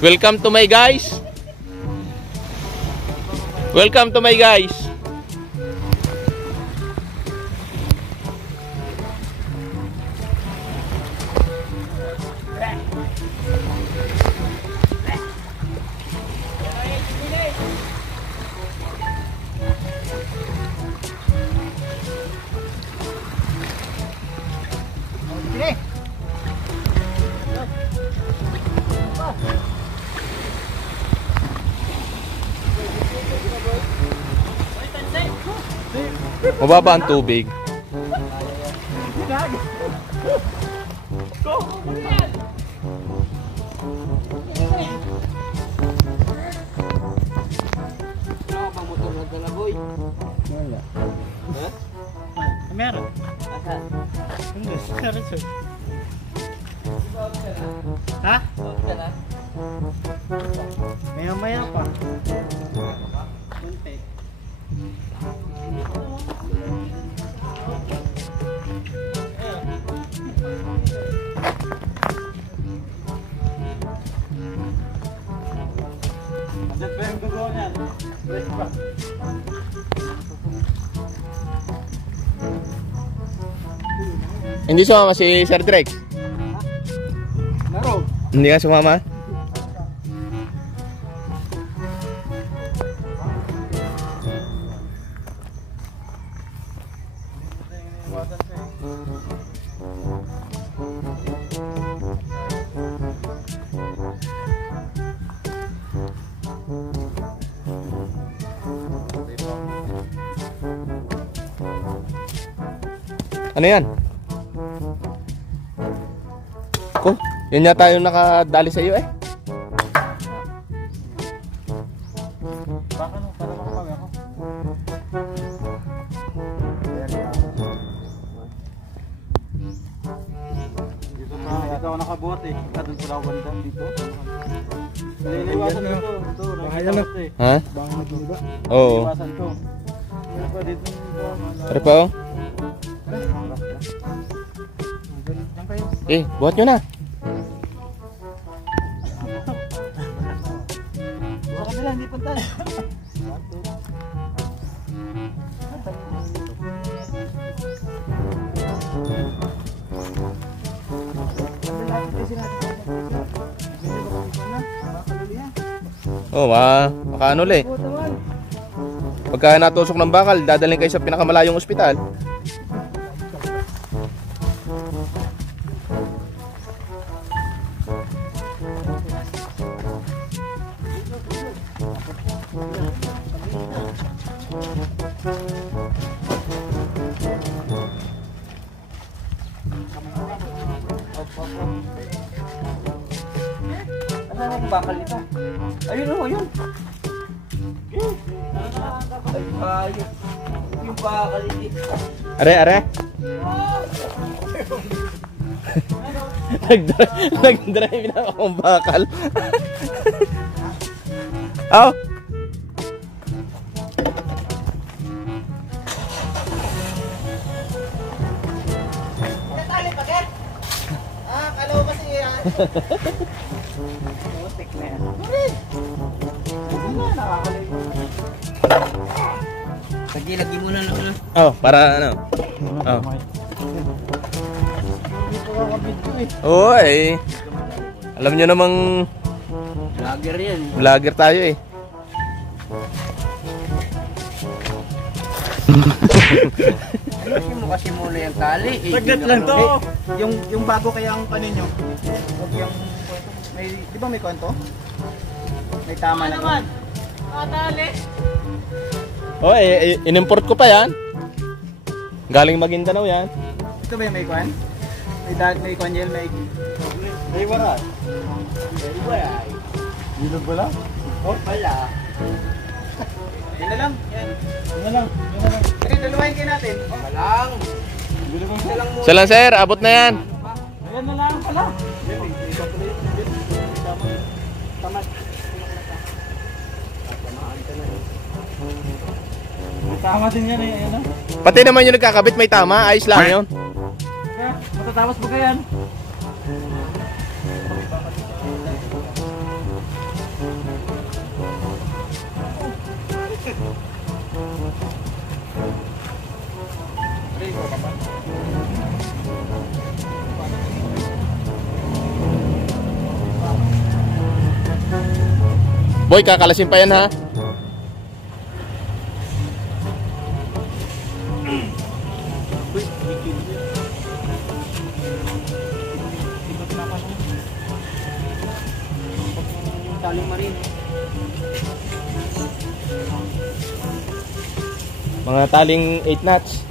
Welcome to my guys. Welcome to my guys. Mababa ang tubig. Meron. Ha? Maya-maya pa. Hindi sumama si Sir Drex? Meron. Hindi ka sumama? Ano yan? Ko, yan yata yung nakadali sa iyo eh. Baka no, para makapag ako. Dito pa, ito ako nakabuhat eh. Doon pala ako banda dito. Naliliwasan ito. Ito, nakikita eh. Ha? Baka nag-iba. Oo. Naliliwasan ito. Meron pa dito. Tara pa oh. Eh, buhat nyo na. Sa kabila, hindi punta. Oh, makaano ulit. Pagka natusok ng bakal, dadalhin kayo sa pinakamalayong ospital. Ano ang bakal ito? Ayun o, yun. Ay, yung bakal ito. Are, are. Nag-drive na akong bakal. Oh. Natali pa ka? Ah, kalaw kasi yan. Mutik na yan. Lagi-lagi muna na ano. Oh, para ano? Oh. Oo eh. Alam nyo namang Vlogger yan. vlogger tayo eh. Ayusin mo kasi muna yung tali. Saglit lang to. Yung bago kaya ang ano nyo. Huwag yung may, di ba may kwento? May tama na naman. Tali. Oh, in-import ko pa yan. Galing Maguindanao yan. Ito ba yung may kwan? May kwan yan, may... Ay, wala. Bilog ba lang? Oh, pala. Yan na lang. Yan. Yan na lang. Sige, dalawahin kayo natin. Walang. Bilog ang Isa lang muna. Isa lang sir, abot na yan. Ayan na lang pala. Tamat. Tama din yan eh. Ayan na. Pati naman yung nagkakabit may tama, ayos lang yun. Kaya, Matatapos mo yan. Boy, kakalasin pa yan ha. Taling marin. Mga taling 8 knots.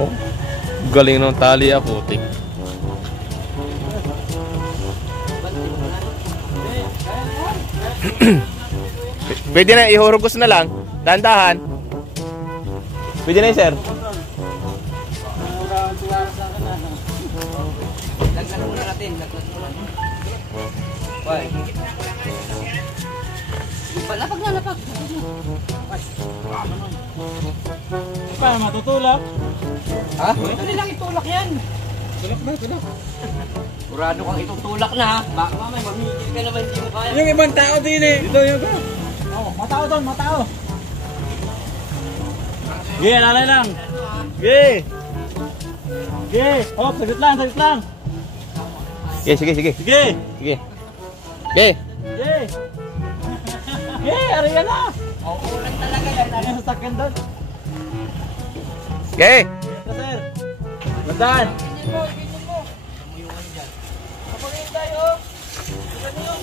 Oh, galing ng tali ako, putik. Pwede na, ihurugos na lang. Dahan-dahan. Pwede na yun, sir. Lagnan muna natin. Why? Lapag na, lapag. Paano matutulak? Ha? Ito lang itulak yan. Tulak. Urado kang itutulak na ha. Baka mamay, mamigil ka naman, hindi mo kaya. Yung ibang tao din eh. Dito yung ba? Oo, matao doon, matao. Sige, lalay lang. Sige. Sige. Hop, saglit lang. Sige. Sige. Sige. Sige, ariyan na. Uulan talaga yan. Ano yung sasakyan doon? Okay. Ito, sir. Bandan. Ganyan mo. Namuyungan dyan. Kapagin tayo. Ganyan nyo.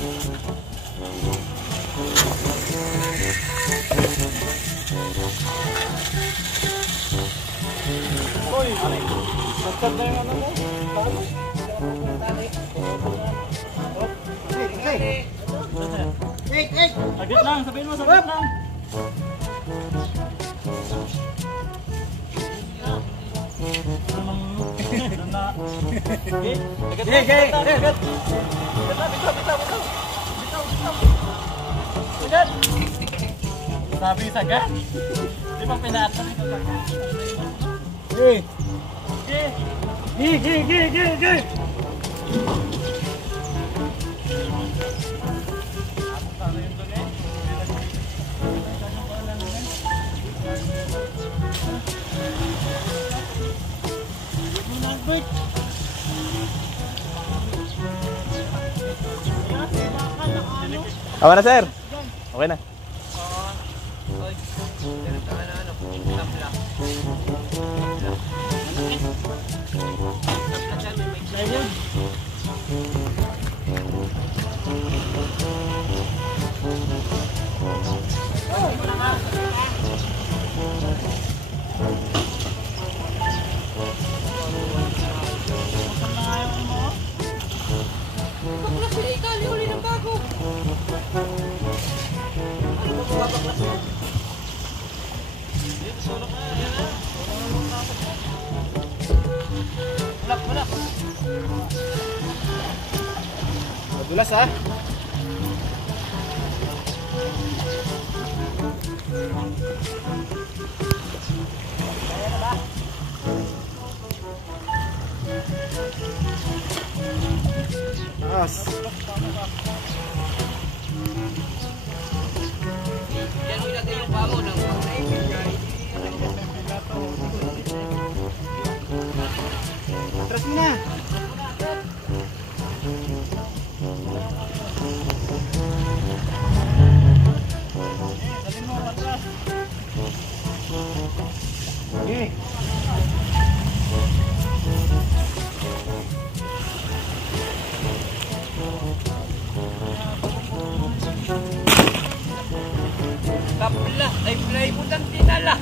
Uy, bastard na yung ano mo. Saglit lang, sabihin mo, saglit lang. Sabi sagad? Di ba pinatan ito sagad? Gih! Awa na, sir. Okay na. Madulas ha. Taas. Yan mo ilagay yung pamo ng atras mo na. Okay. Kapla, ay plywood ang dinala.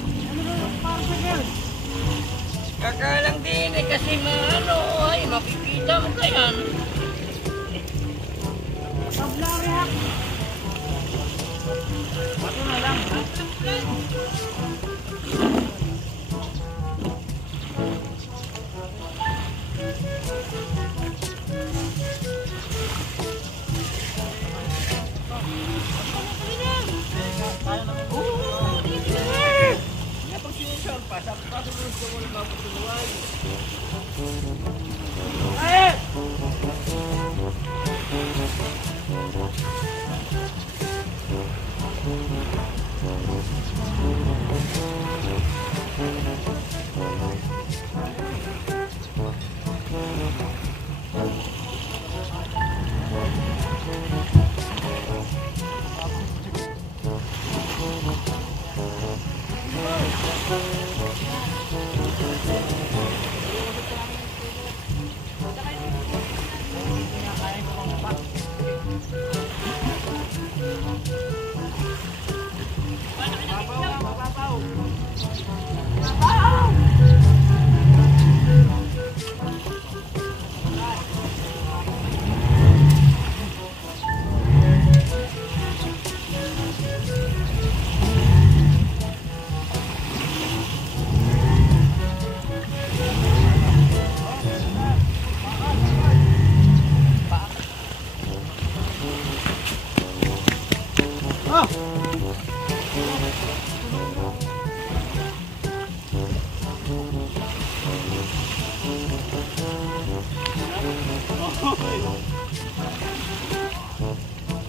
Kakalang din eh kasi maano ay makikita mo kayan. Kapla react. Bato na lang.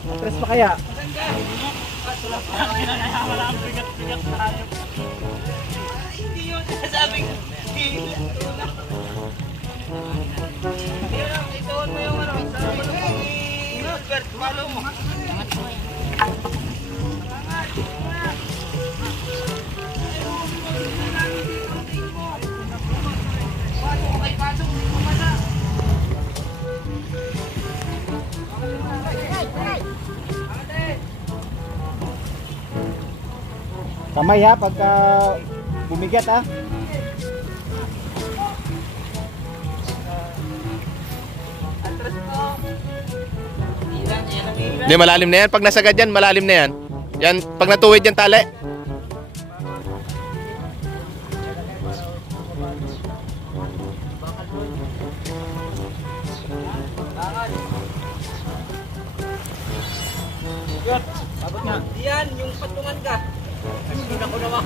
Atras pa kaya? Wala ang bigat-bigat tayo. Hindi yun. Sabing ituon mo yung ano. Sabi mo Bert, follow mo. Kamay ha, pagka bumigat ha. Hindi, malalim na yan. Pag nasagad yan, malalim na yan. Yan, pag natuwid yan tali. Abot nga. Yan, yung patungan ka. Hindi na ko naman.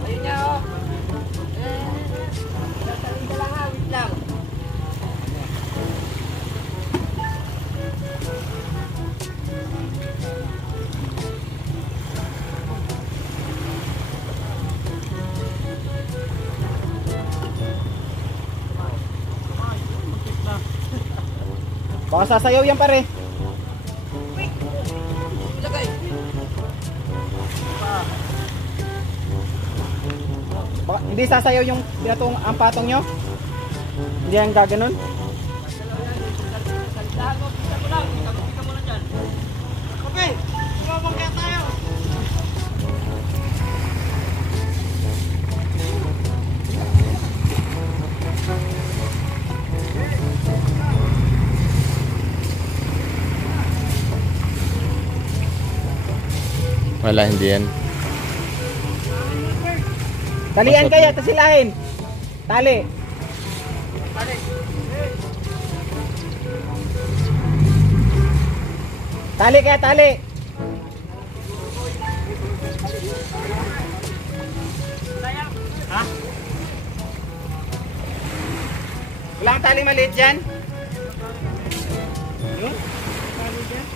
Ayun niya oh. Sasalin ka lang ha, wait lang. Baka sasayaw yan pare. Ilagay. Baka, hindi sasayaw yung pinatong ang patong nyo? Hindi yan gaganon? Salitahan mo, pisa mo lang. Pisa mo lang dyan. Okay, sumabang kaya tayo. Wala, hindi yan. Talian kaya, tasilahin. Tali. Tali kaya, tali. Ha? Wala kang tali maliit dyan? Yun? Tali dyan?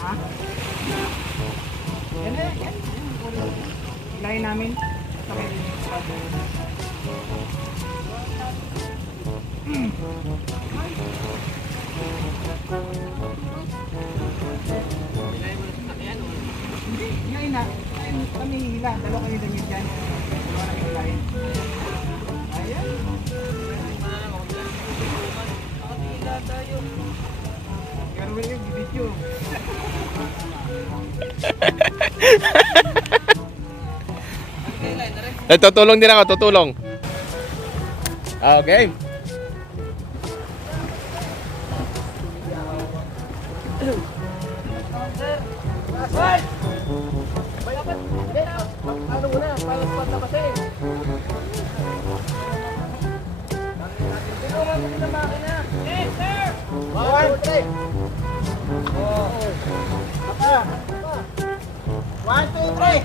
Ha? Yan na, yan. Ilayin namin. Sakay din. Hindi, ilayin na. Kami hila. Dalawa kayo ganyan dyan. Dalawa na kayo ilayin. Ayan. Pero yung video. Tutulong din ako, tutulong. Okay. Ano muna, palaspat na kasi. Tulungan mo din ang makina. Yes, sir! 1, 2, 3. Papa. 1, 2, 3.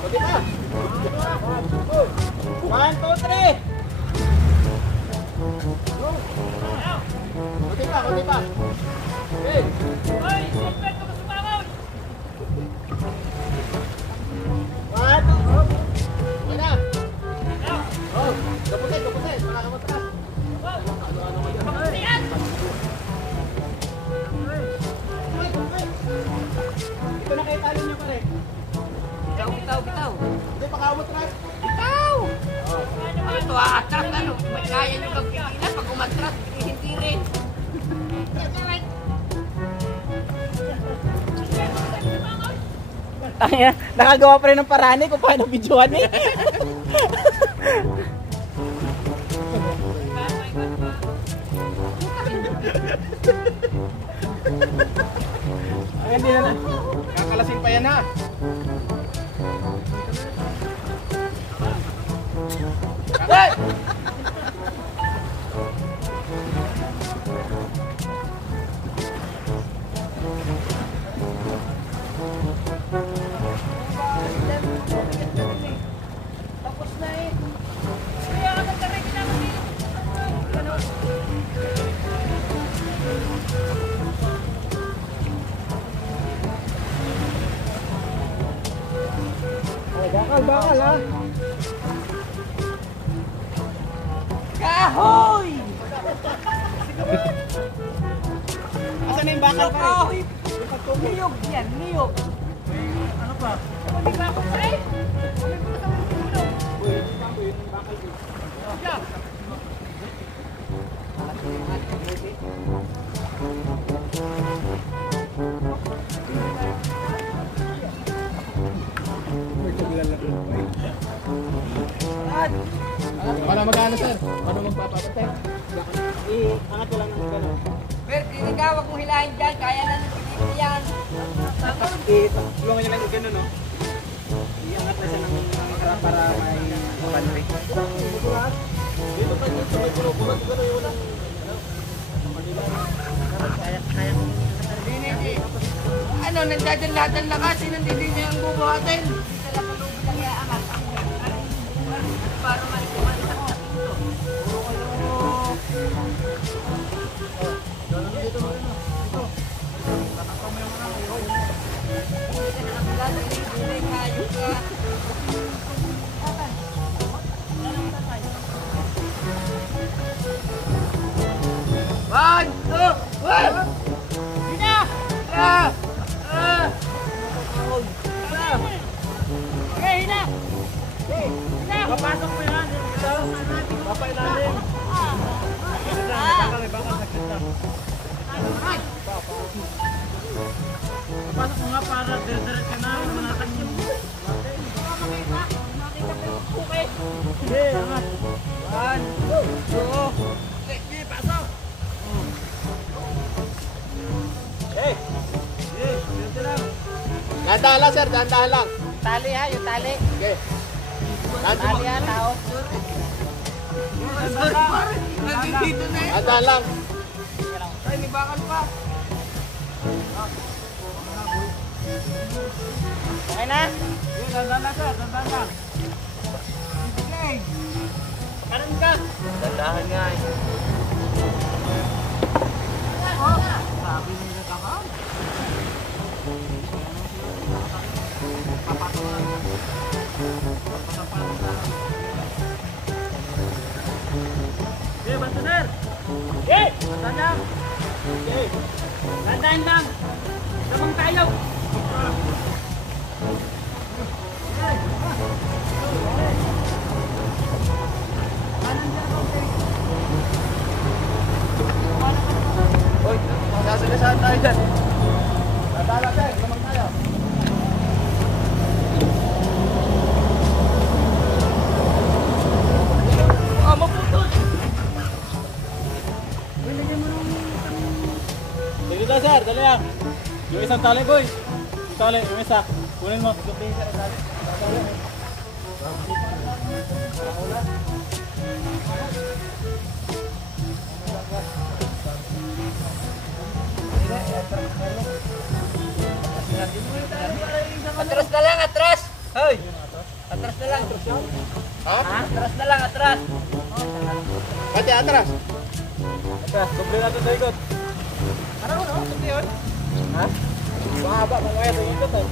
Kunti pa. 1, 2, 3. Kunti pa, kunti pa. Okay. Hoy, respeto ka sumangon. 1, 2, 3. Okay na. Oh, kapusin, kapusin. Saka ka matras. Ano kayo? Kapusin! Ito na kayo talo niyo pare. Bitaw. Hindi, pakamatras. Bitaw! Ito atras ano, may kaya nyo magpigilan pag umatras, hindi rin. Tangina, nakagawa pa rin ng parani kung paano videoan eh. Ay, hindi na. Kakalasin pa yan ha. Hey! Tapos na eh. Kaya ka nagtaray ka naman eh. Ano? Ay, bakal ha. Kahoy! Asan na yung bakal pa rin? Niyog yan, niyog. Ano pa? Hindi ba ako sa'yo? Wala mag-ano sir? Ano magpapapatay? Angat ko lang ng gano'n. Pero tinigawag wag mong hilahin dyan, kaya na natigil yan. Tulungan niya lang yung gano'n no? Iangat na siya ng harap para may mapanri. Dito pa dito may bunubunan ko gano'n yun. Kaya Ano, nagdadala-dala ka, sinandito niya ang bubuhatin. Dala pa lubi lang iaangat. Para malikuman sa pinto. One, two, one! Hina! Okay, hina! Hina! papasok mo yan. Papailalim. Bakal sakit na. Papasok mo nga para dire-diret ka na. Manatag yung sige, angat. 1, 2, sige, pasok. Hey! Hey, dito lang. Dahan lang sir, dahan lang. Tali ha, yung tali. Okay. Tali ha, tao. Nandito na eh. Dahan lang. Ay, may bakal pa. Okay na? Sige, dandan lang sir, dandan lang. Okay. Karan ka. Dandahan nga eh. Sabi nila kakao. Okay, bantu sir. Okay, dandan lang. Okay. Dandan lang. Sabang tayo. Hoy, masasagasaan tayo dyan. Dadala tayo, lamang tayo. dali ah. Yung isang tali, boy. Yung tali, yung isa. Kunin mo. Atras na lang, atras! Hoy! Atras na lang. Ha? Atras na lang, atras. Pati atras. Atras, kumple natin sa ikot. Ano, hindi yun? Ha? Mahaba, mamaya sa ikot eh.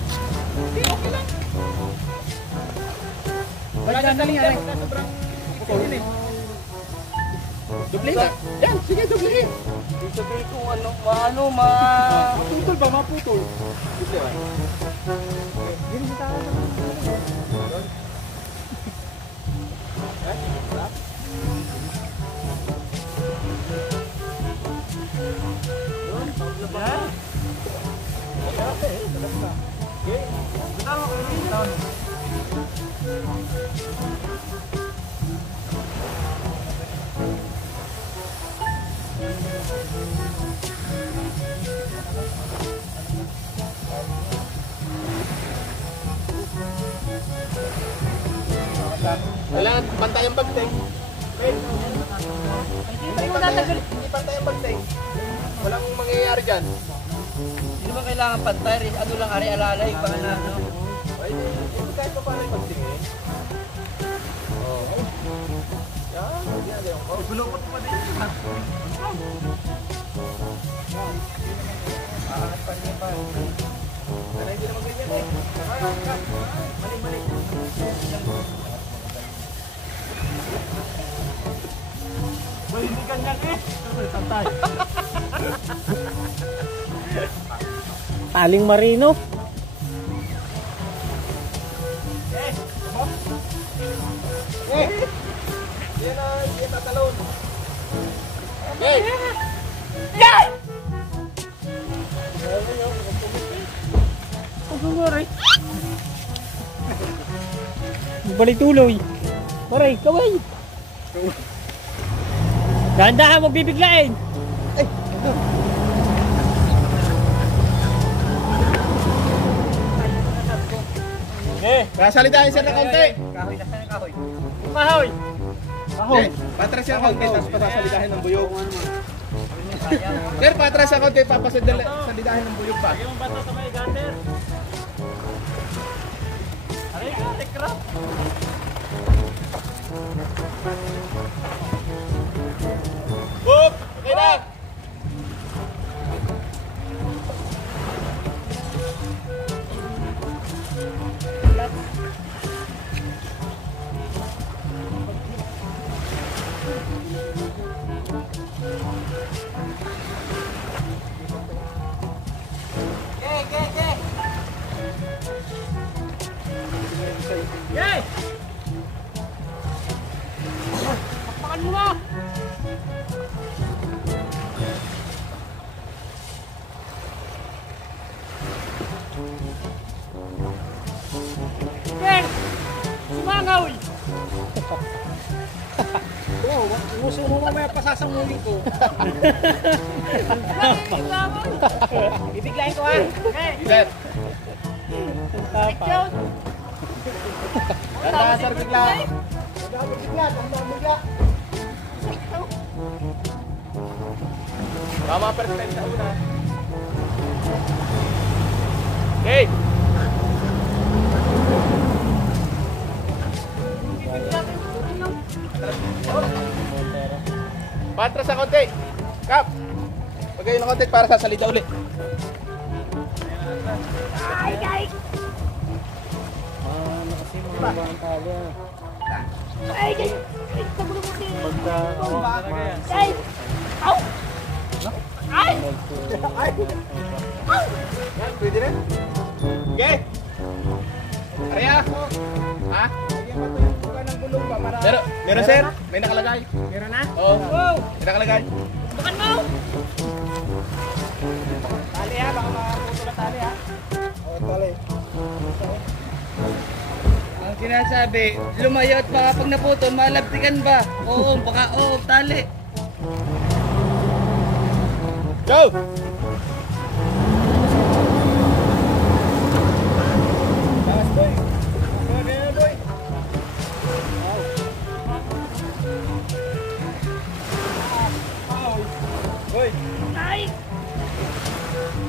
Hindi, okay lang. Wala na dali yan. Sobrang okay yun eh. Dubli ka. Yan, sige, dubli. Ibig sabihin kung ano, Maputol ba? Maputol. Kailangan pantay ang bagteng. Hindi pantay ang bagteng. Walang mangyayari dyan. Hindi ba kailangan pantay rin? Ano lang, ari-alalay, pa na ano. Ay, hindi kahit pa paano yung bagteng eh. Oo. Yan, ginagawa ko. Bulungot pa din. Aangat pa rin pa. Sana hindi naman ganyan eh. Mali. Boy, hindi ganyan eh. Santay. Taling marino. Yan na, hindi yan tatalon. Yay! Balik tuloy. Maray, kaway. Dahan-dahan, magbibiglain. Sasalitain siya ng konti. Kahoy na saan kahoy? Kahoy. Kahoy. Patras siya ng konti, tapos pasasalidahin ng buyog. Sir, patras siya ng konti, papasalidahin ng buyog pa. Yung bato sa may gutter. Aray, tekra. Boop! Okay na! Yay! Pakpakan mo na! Yay! Sumangaw! Gusto mo mamaya pasasamulin ko. Ibiglayin ko ha. Sir, Tapa. ganda sir, bigla. Tama, perfect sa una. Okay. Patras sa konti. Kap. Pagay ng konti para sa salida uli. Yan, pwede rin. Okay. Arya. Ha? Meron sir. May nakalagay. Meron na? Oo. May nakalagay. Bukan mo! Tali ha, baka makaputo na tali ha. Oo, tali. Ang sinasabi, lumayo at baka pag naputol, malabtikan ba? Oo, baka tali. Go!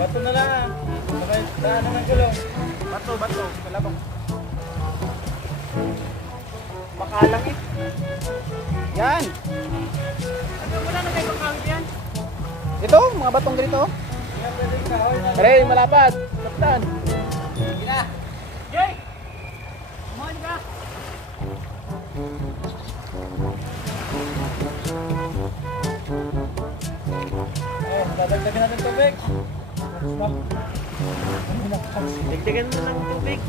Bato na lang. Sabay, daanan ng gulong. Bato. Kalabang. Makalang eh. Yan. Ano wala na kayo pagkawit yan? Ito, mga batong ganito. Kaya pwedeng kahoy na. Pare, malapad. Kapitan. Gina. Jay! Kumain ka! Oh, dadagdagan natin tubig. Stop. Dagdagan mo ng tubig.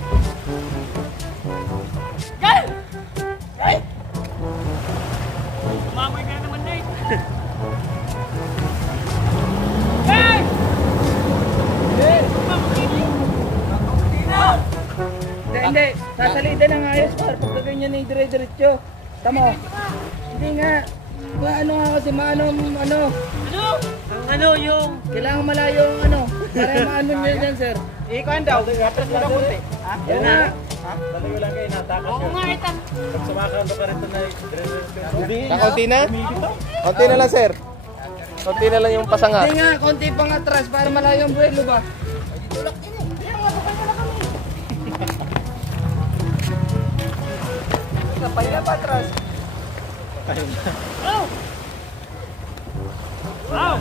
Jay! Jay! Kumamoy ka naman na eh. Jay! Jay! Hindi. Sasalitan ng ayos par. Pagka ganyan yung dire-diretso. Tamo. Hindi nga. Ano nga kasi maano. Ano? Ang ano yung... Kailangan malayo ang ano. Para maano nyo yan sir. Ikuan daw. Atras mo na kunti. Yan na. Dalayo lang kayo, natakas Oo yun. nga itan. Pag sumakando ka rito na driver. Kakunti na? Konti na lang, sir. Konti na lang yung pasanga. Hindi nga. Konti pang atras para malayo ang buwelo ba? Pahinga pa atras. Oh! Oh!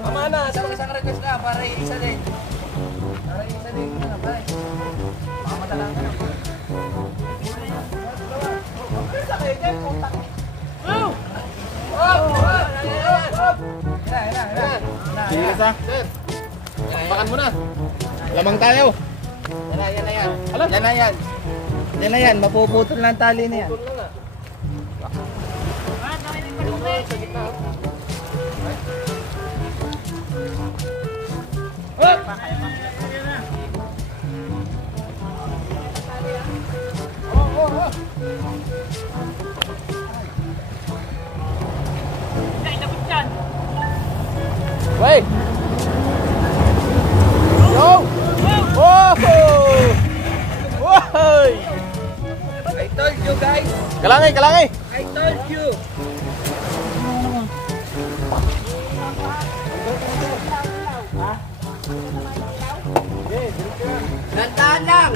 Mama na, isang request na para isa din. Para isa din na, pare. Mamasalang ka na. Isa kayo dyan, kontak. Oh! Sige sa. Sir. Bakbakan mo na. Lamang tayo. Yan na yan. Yan na yan, mapuputol lang tali na yan. Ah, dami ng palumit. Dahil labot dyan. Wait. Yo! Wow! Wow! I told you guys, Kalangay! I told you. Dantaan lang.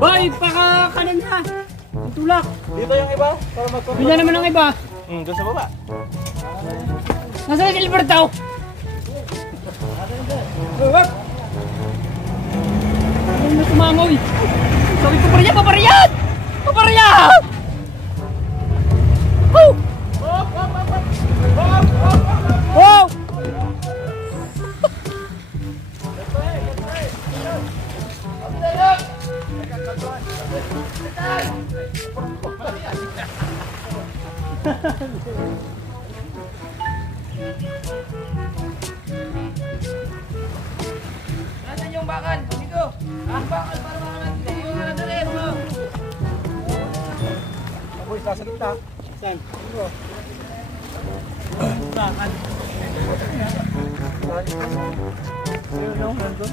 Boy, baka kanan ha. Ang tulak. Dito yung iba, para mag-control. Bila naman ang iba. Doon sa baba. Nasa na silver daw. Ano na tumangoy? Sabi ko papariyat! Papariyat! Oh! Oh! Nasaan yung bakal? Dito. Ang bakal para makaman yung nadalir mo. Boy, sasalita. Saan? Saan? Ayun lang, nandun.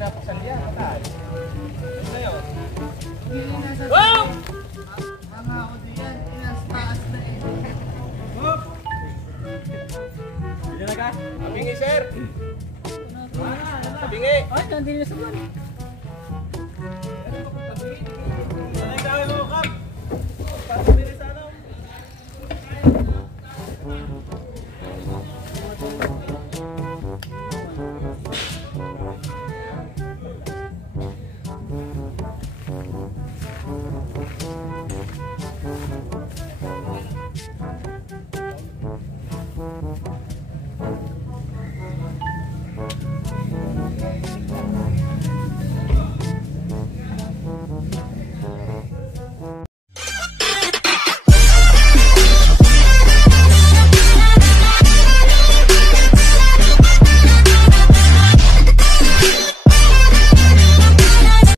pinapasal yan. Mataas. Ngayon. Wow! Mga ako diyan, inas taas na eh. Hindi na ka? Tabingi, sir. Tabingi. Ay, nandito na sa buwan. Ano yung gawin mo, Kap? Para sumili sa ano?